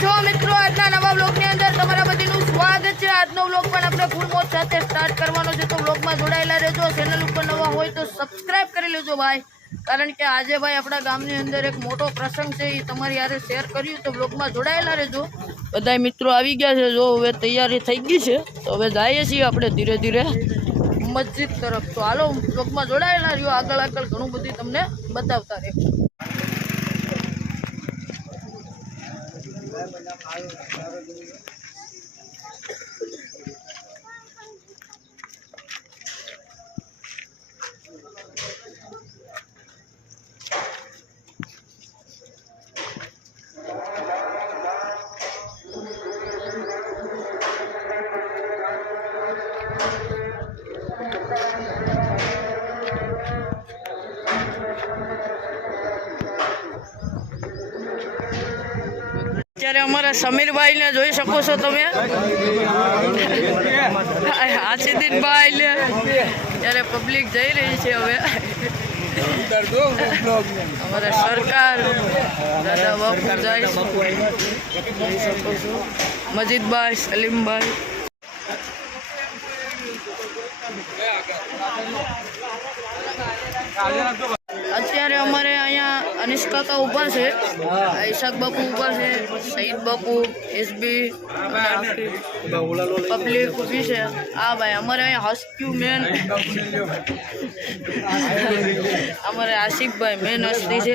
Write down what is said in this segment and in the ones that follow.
છો મિત્રો? આજના નવા બ્લોગની અંદર તમારા બધાનું સ્વાગત છે। આજનો બ્લોગ પણ આપણે ફૂલ મોજ સાથે સ્ટાર્ટ કરવાનો છે, તો બ્લોગમાં જોડાયેલા રહેજો। ચેનલ ઉપર નવા હોય તો સબસ્ક્રાઇબ કરી લેજો ભાઈ, કારણ કે આજે ભાઈ આપણા ગામની અંદર એક મોટો પ્રસંગ છે, એ તમારી યારે શેર કર્યું, તો બ્લોગમાં જોડાયેલા રહેજો। બધા મિત્રો આવી ગયા છે, જો હવે તૈયારી થઈ ગઈ છે, તો હવે જઈએ છીએ આપણે ધીરે ધીરે મસ્જિદ તરફ। તો હાલો બ્લોગમાં જોડાયેલા રહ્યો, આગળ આગળ ઘણું બધું તમને બતાવતા રહે। અત્યારે અમારા સમીરભાઈ ને જોઈ શકો છો તમે, આશીદીનભાઈ ને ત્યારે પબ્લિક જઈ રહી છે। હવે અમારા સરકાર દાદા બાપુ જાય જોઈ શકો છો, મજીદભાઈ, સલીમભાઈ। અત્યારે અમારે અહીંયા અનિશ કાકા ઊભા છે, ઈશાક બાપુ ઊભા છે, સઈદ બાપુ, એસબી, પબ્લિક ઊભી છે। હા ભાઈ અમારે અહીંયા હસ્ક્યુ મેન અમારે આશિકભાઈ મેન હસ્તી છે।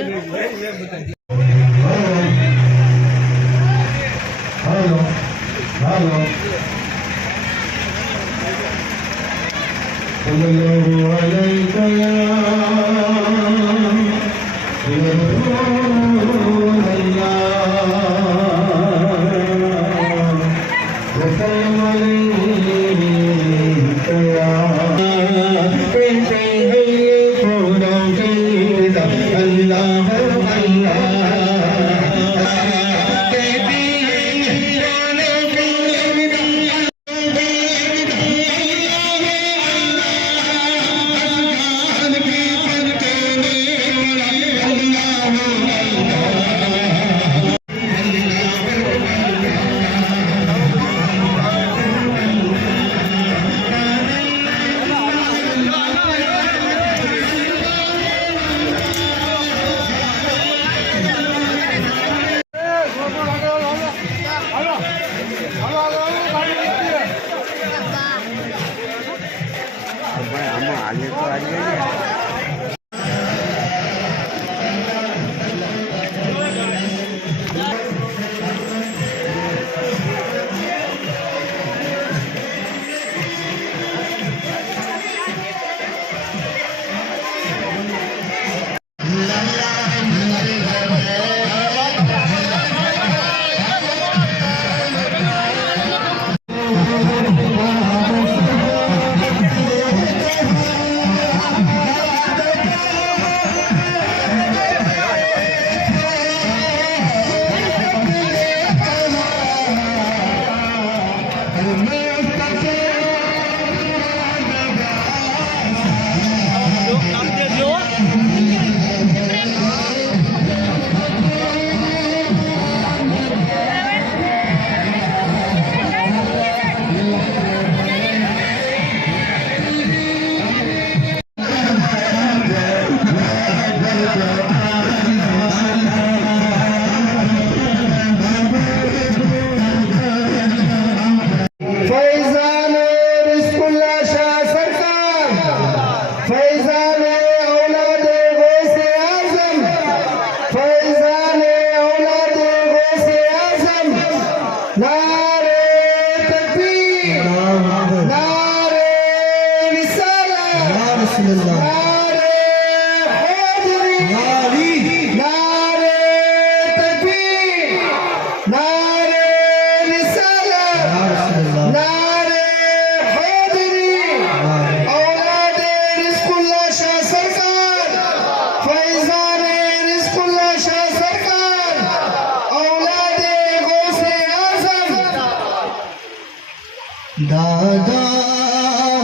दादा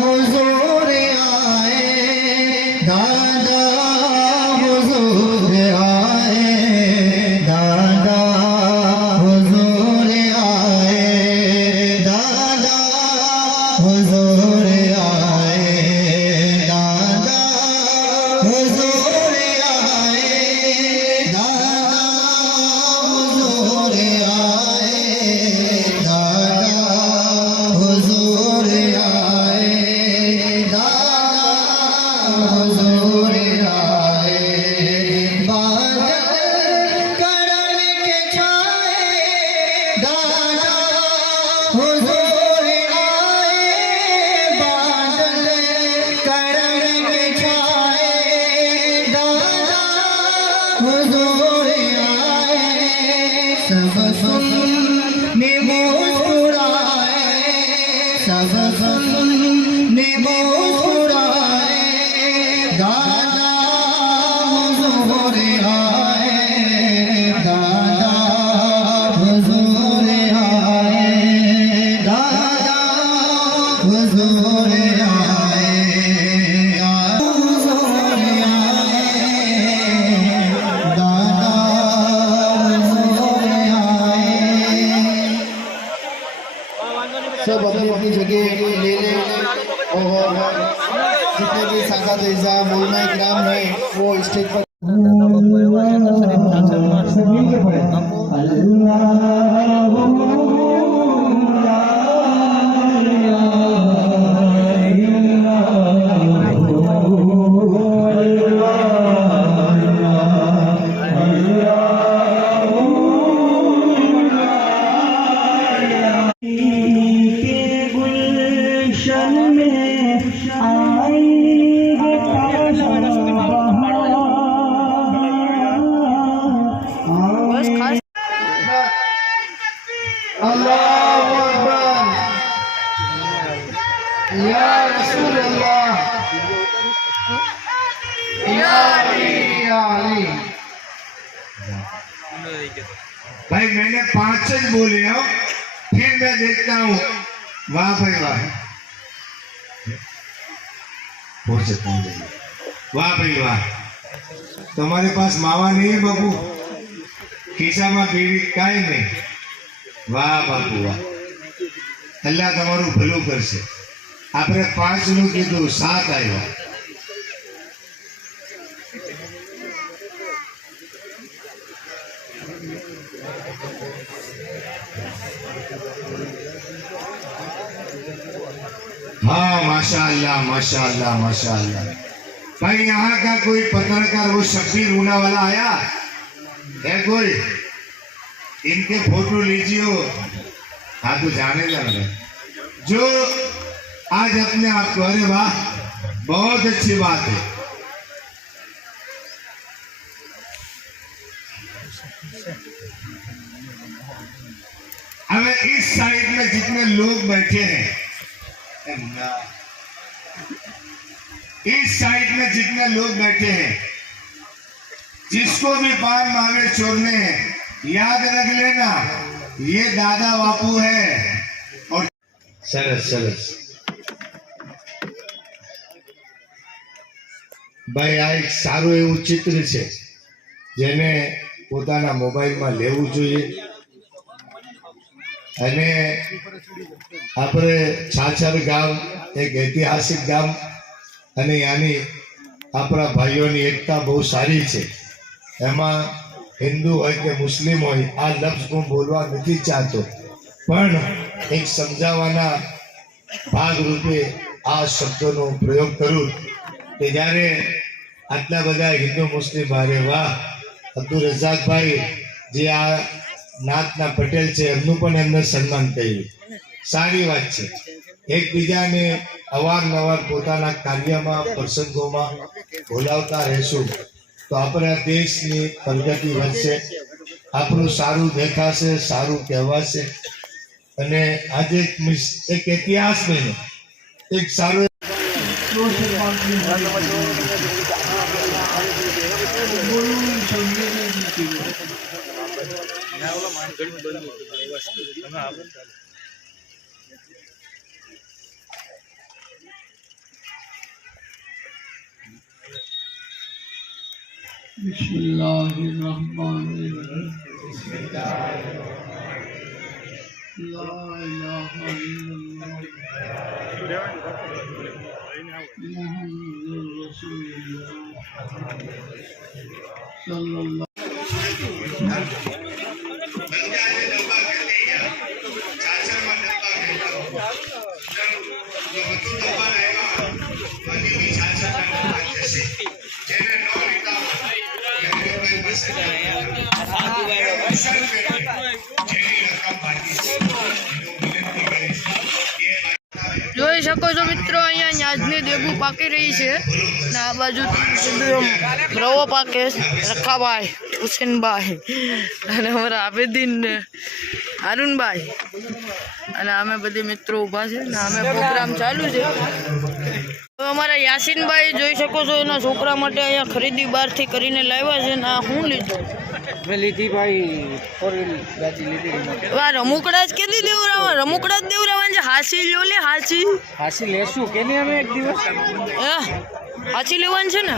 हुजूर आए, दादा हुजूर आए, दादा हुजूर सुनने मुस्कुराए, सब सुनने मुस्कुराए, दादा हुजूर आए, दादा हुजूर आए, दादा हुजूर आए, हुजूर आए, दादा हुजूर आए। सब अपनी अपनी जगह ले लें और जितने भी सादात इज़ाम उलमा इकराम हैं वो स्टेज पर બસ ખાસ अल्लाहु अकबर या रसूल अल्लाह या अली या अली। भाई मैंने 5 ही बोले हो, फिर मैं देखता हूँ। वाह भाई वाह, वाह भाई वाह। तुम्हारे पास मावा नहीं है बाबू, खीसा में बीड़ी काई नहीं। वाह बापू वाह, अल्लाह તમારું ભલું કરશે। આપણે 5 નું કીધું, 7 આવ્યા। हाँ माशाअल्लाह माशाअल्लाह माशाअल्लाह। भाई यहाँ का कोई पत्रकार वो शब्बीर ऊना वाला आया है कोई? इनके फोटो लीजिए। हाँ तो जाने लगा जो आज अपने आप को, अरे वाह बहुत अच्छी बात है। हमें इस साइड में जितने लोग बैठे हैं, इस साइड में जितने लोग बैठे हैं, जिसको भी पान मांगे छोड़ने हैं, याद रख लेना ये दादा बापू है। और सरस सरस भाई आ एक सारू એવું ચિત્ર છે જેને પોતાના મોબાઈલમાં લેવું જોઈએ। અને આપણે છાછર ગામ એક ઐતિહાસિક ગામ અને યાની આપણા ભાઈઓની એકતા બહુ સારી છે। એમાં हिंदू हो कि मुस्लिम हो, आ लफ्ज को बोलवा नहीं चाहतो, पण एक समझावाना भाग रूपे आ शब्दों प्रयोग करूं कि जारे आटला बधा हिंदू मुस्लिम भारे वाह अब्दुल रज़ाक भाई जे आ नातना पटेल छे एमनु पण एમને સન્માન કર્યું। સારી વાત છે। એકબીજાને અવારનવાર પોતાના કાર્યમાં પ્રસંગોમાં બોલાવતા રહેશું तो अपना देश की प्रगति વધશે, આપણું સારું દેખાશે, સારું કહેવાશે। અને આજે એક ઇતિહાસ બન્યો, એક સારું बिस्मिल्लाहिर्रहमानिर्रहीम। ला इलाहा इल्लल्लाह मुहम्मदुर रसूलुल्लाह सल्लल्लाहु જોઈ શકો છો મિત્રો અહીંયા અહીંયા આજની દેગું પાકી રહી છે અને આ બાજુ સીધું એમ રવો પાકે રખાભાઈ હુસેનભાઈ અને અમારા આબેદીન ને હારૂનભાઈ અને અમે બધી મિત્રો ઊભા છે ને અમે પ્રોગ્રામ ચાલુ છે. તો અમારા યાસીનભાઈ જોઈ શકો છો એના છોકરા માટે અહીંયા ખરીદી બહારથી કરીને લાવ્યા છે ને આ હું લીધું મેં લીધી ભાઈ 4 ગાડી લીધી. આ રમુકડા જ કેદી દેવરાવા રમુકડા જ દેવરાવા છે. હાસી લો લે હાસી લેશું કે નહીં અમે એક દિવસ હાસી લેવાનું છે ને.